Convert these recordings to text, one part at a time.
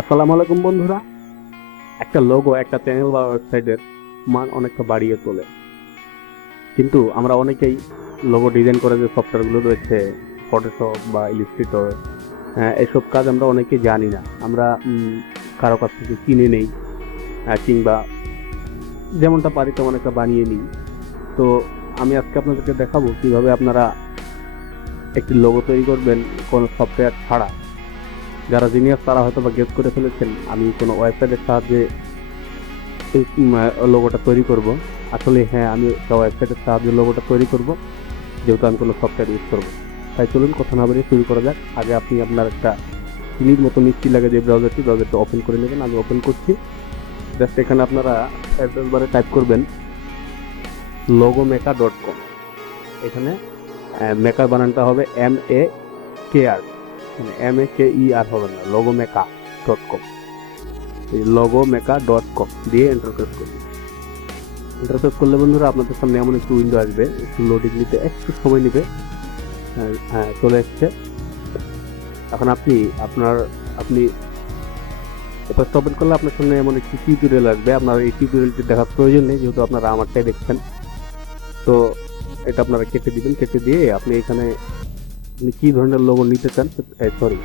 আসসালামু আলাইকুম বন্ধুরা। একটা লোগো একটা চ্যানেল বা ওয়েবসাইটের মান অনেকটা বাড়িয়ে তোলে, কিন্তু আমরা অনেকেই লোগো ডিজাইন করে যে সফটওয়্যারগুলো রয়েছে, ফটোশপ বা ইলাস্ট্রেটর, এসব কাজ আমরা অনেকেই জানি না। আমরা কারো কাছ থেকে কিনে নেই, কিংবা যেমনটা পারি তেমন একটা বানিয়ে নিই। তো আমি আজকে আপনাদেরকে দেখাবো কিভাবে আপনারা একটি লোগো তৈরি করবেন কোনো সফটওয়্যার ছাড়া। যারা জিনিয়াস তারা হয়তো বা গেস করে ফেলেছেন আমি কোনো ওয়েবসাইটের সাহায্যে এই লোগোটা তৈরি করব। আসলে হ্যাঁ, আমি একটা ওয়েবসাইটের সাহায্যে লোগোটা তৈরি করব, যেহেতু আমি কোনো সফটওয়্যার ইউজ করব। তাই চলুন কথা না বেরিয়ে শুরু করা যাক। আগে আপনি আপনার একটা চিনির মতো মিষ্টি লাগে যে ব্রাউজারটা ওপেন করে নেবেন। আমি ওপেন করছি। জাস্ট এখানে আপনারা অ্যাড্রেস বারে টাইপ করবেন logomaker.com। এখানে মেকার বানানটা হবে MAKR, মানে MAKER হবে না, logomaker.com। logomaker.com দিয়ে এন্টার প্রেস করবেন। এন্টার প্রেস করলে বন্ধুরা আপনাদের সামনে এমন একটি উইন্ডো আসবে, একটু লোডিং নিতে একটু সময় নেবে। হ্যাঁ, চলে এসছে। এখন আপনি পেজটা ওপেন করলে আপনার সামনে এমন একটি টিউটোরিয়াল আসবে। আপনার এই টিউটোরিয়ালটি দেখার প্রয়োজন নেই, যেহেতু আপনারা আমারটাই দেখছেন। তো এটা আপনারা কেটে দিবেন। কেটে দিয়ে আপনি এখানে কি ধরনের লোগো নিতে চান, সরি,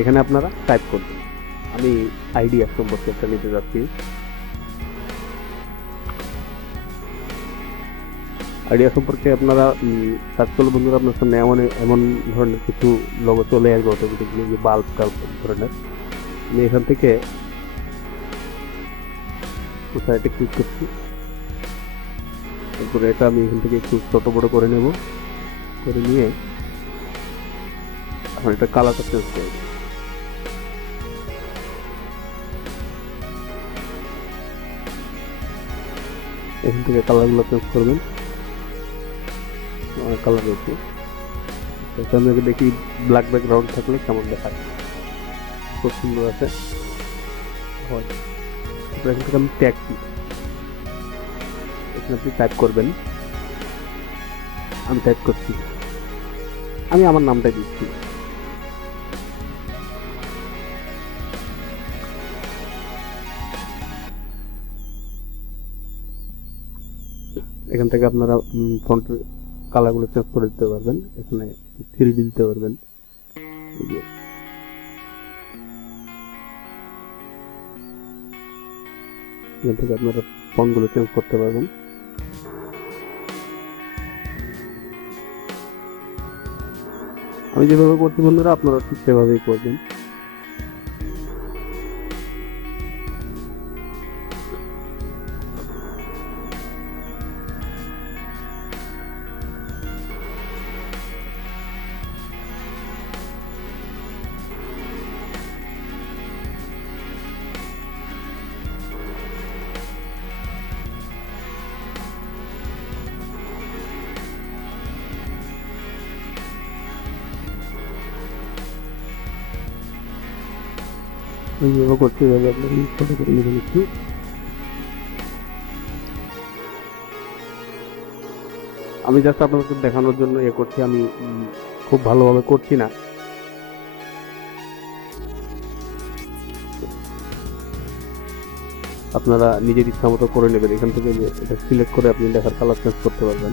এখানে আপনারা টাইপ করবেন। আমি আইডিয়া সম্পর্কে একটা নিতে যাচ্ছি। আইডিয়া সম্পর্কে আপনারা সার্চ করলে বন্ধুরা আপনার সামনে এমন এমন ধরনের কিছু লোগো চলে আসবে, অটোমেটিকলি যে বাল্ব টাল্ব ধরনের। আমি এখান থেকে সাইটে ক্লিক করছি। তারপরে এটা আমি এখান থেকে একটু ছোট বড় করে নেব, করে নিয়ে এখন এটা কালারটা চেঞ্জ করব। এখান থেকে কালারগুলো চেঞ্জ করবেন। কালার রয়েছে, এখানে দেখি ব্ল্যাক ব্যাকগ্রাউন্ড থাকলে কেমন দেখায়। খুব সুন্দর আছে। এখান থেকে আমি ট্যাগ দিই, এখানে আপনি টাইপ করবেন। আমি টাইপ করছি, আমি আমার নামটাই দিচ্ছি। এখান থেকে আপনারা ফন্টের কালারগুলো চেঞ্জ করে দিতে পারবেন। এখানে 3D দিতে পারবেন। এখান থেকে আপনারা ফন্টগুলো চেঞ্জ করতে পারবেন। আমি যেভাবে করছি বন্ধুরা আপনারা ঠিক সেভাবেই করবেন। যেভাবে করছি এভাবে আপনারা ছোট করে নেবেন একটু। আমি জাস্ট আপনাদের দেখানোর জন্য করছি। আমি খুব ভালোভাবে করছি না। আপনারা নিজের ইচ্ছা মতো করে নেবেন। এখান থেকে এটা সিলেক্ট করে আপনি লেখার কালার চেঞ্জ করতে পারবেন।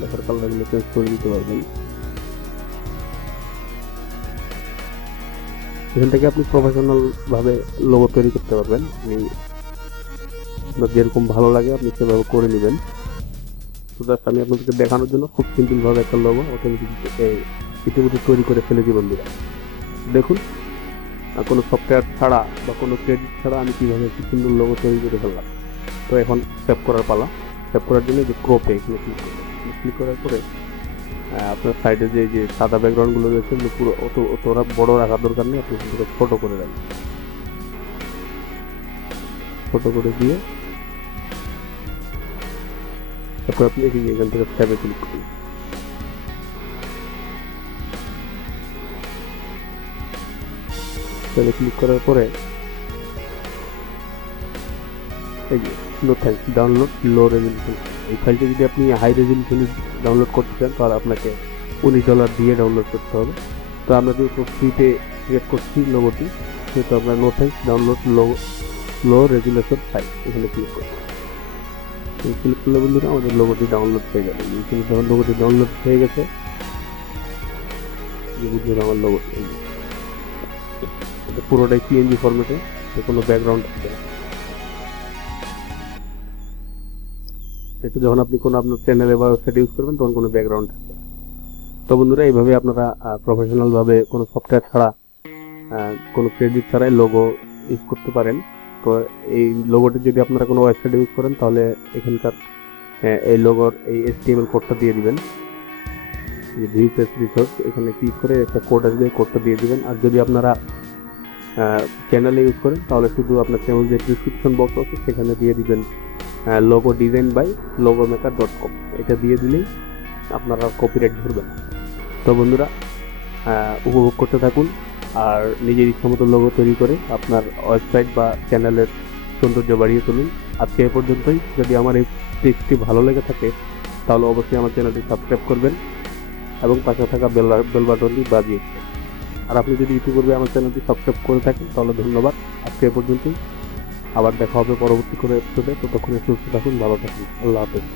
লেখার কালারগুলো চেঞ্জ করে দিতে পারবেন। এখান থেকে আপনি প্রফেশনাল ভাবে লোগো তৈরি করতে পারবেন। আপনার যেরকম ভালো লাগে আপনি সেভাবে করে নেবেন। তো জাস্ট আমি আপনাদেরকে দেখানোর জন্য খুব সিম্পল ভাবে একটা লোগো ইতিমধ্যে তৈরি করে ফেলেছি বন্ধুরা। দেখুন, কোনো সফটওয়্যার ছাড়া বা কোনো ক্রেডিট ছাড়া আমি কিভাবে একটি সুন্দর লোগো তৈরি করে ফেললাম। তো এখন সেভ করার পালা। সেভ করার জন্য যে ক্রপে এখানে ক্লিক করার পরে আপনার সাইডে যে সাদা ব্যাকগ্রাউন্ডগুলো রয়েছে পুরো অতটা বড় রাখার দরকার নেই। আপনি সেগুলো ছোটো করে রাখবেন। ছোটো করে দিয়ে তারপর আপনি এখান থেকে ট্যাবে ক্লিক করুন। ট্যাবে ক্লিক করার পরে এই যে নো থ্যাঙ্কস, ডাউনলোড লো রেজলিউশন। এই ফাইলটি যদি আপনি হাই রেজলিউশনে ডাউনলোড করতে চান তাহলে আপনাকে $19 দিয়ে ডাউনলোড করতে হবে। তো আমরা যেহেতু ফ্রিতে ক্রিয়েট করছি লোগোটি, সেহেতু আমরা নো থ্যাঙ্কস ডাউনলোড লো রেজুলেশন ফাইল এখানে ক্লিক করছি। ক্লিক করলে বন্ধুরা আমাদের লোগোটি ডাউনলোড হয়ে যাবে। যখন লোগোটি ডাউনলোড হয়ে গেছে, আমার লোগোটি পুরোটাই পিএনজি ফরম্যাটে, কোনো ব্যাকগ্রাউন্ড থাকবে না। এটা যখন আপনি কোনো আপনার চ্যানেলে বা ওয়েবসাইট ইউজ করবেন তখন কোনো ব্যাকগ্রাউন্ড থাকবে না। তো বন্ধুরা এইভাবে আপনারা প্রফেশনালভাবে কোনো সফটওয়্যার ছাড়া, কোনো ক্রেডিট ছাড়াই লোগো ইউজ করতে পারেন। তো এই লোগোটি যদি আপনারা কোনো ওয়েবসাইট ইউজ করেন তাহলে এখানকার এই লোগোর এই HTML কোডটা দিয়ে দিবেন, যে ভিউ পেজ রিসোর্স এখানে ক্লিক করে একটা কোড আসবে, কোডটা দিয়ে দিবেন। আর যদি আপনারা চ্যানেলে ইউজ করেন তাহলে শুধু আপনার চ্যানেল যে ডিসক্রিপশন বক্স আছে সেখানে দিয়ে দিবেন লোগো ডিজাইন বাই logomaker.com, এটা দিয়ে দিলেই আপনারা কপিরাইট ধরবে না। তো বন্ধুরা উপভোগ করতে থাকুন আর নিজের ইচ্ছামতো লোগো তৈরি করে আপনার ওয়েবসাইট বা চ্যানেলের সৌন্দর্য বাড়িয়ে তুলুন। আজকে এ পর্যন্তই। যদি আমার এই টিপসটি ভালো লেগে থাকে তাহলে অবশ্যই আমার চ্যানেলটি সাবস্ক্রাইব করবেন এবং পাশে থাকা বেল বাটনটি বাজিয়ে দিন। আর আপনি যদি ইতিপূর্বে আমার চ্যানেলটি সাবস্ক্রাইব করে থাকেন তাহলে ধন্যবাদ। আজকে এ পর্যন্তই, আবার দেখা হবে পরবর্তী কোনো এপিসোডে। ততক্ষণে সুস্থ থাকুন, ভালো থাকুন, আল্লাহ হাফেজ।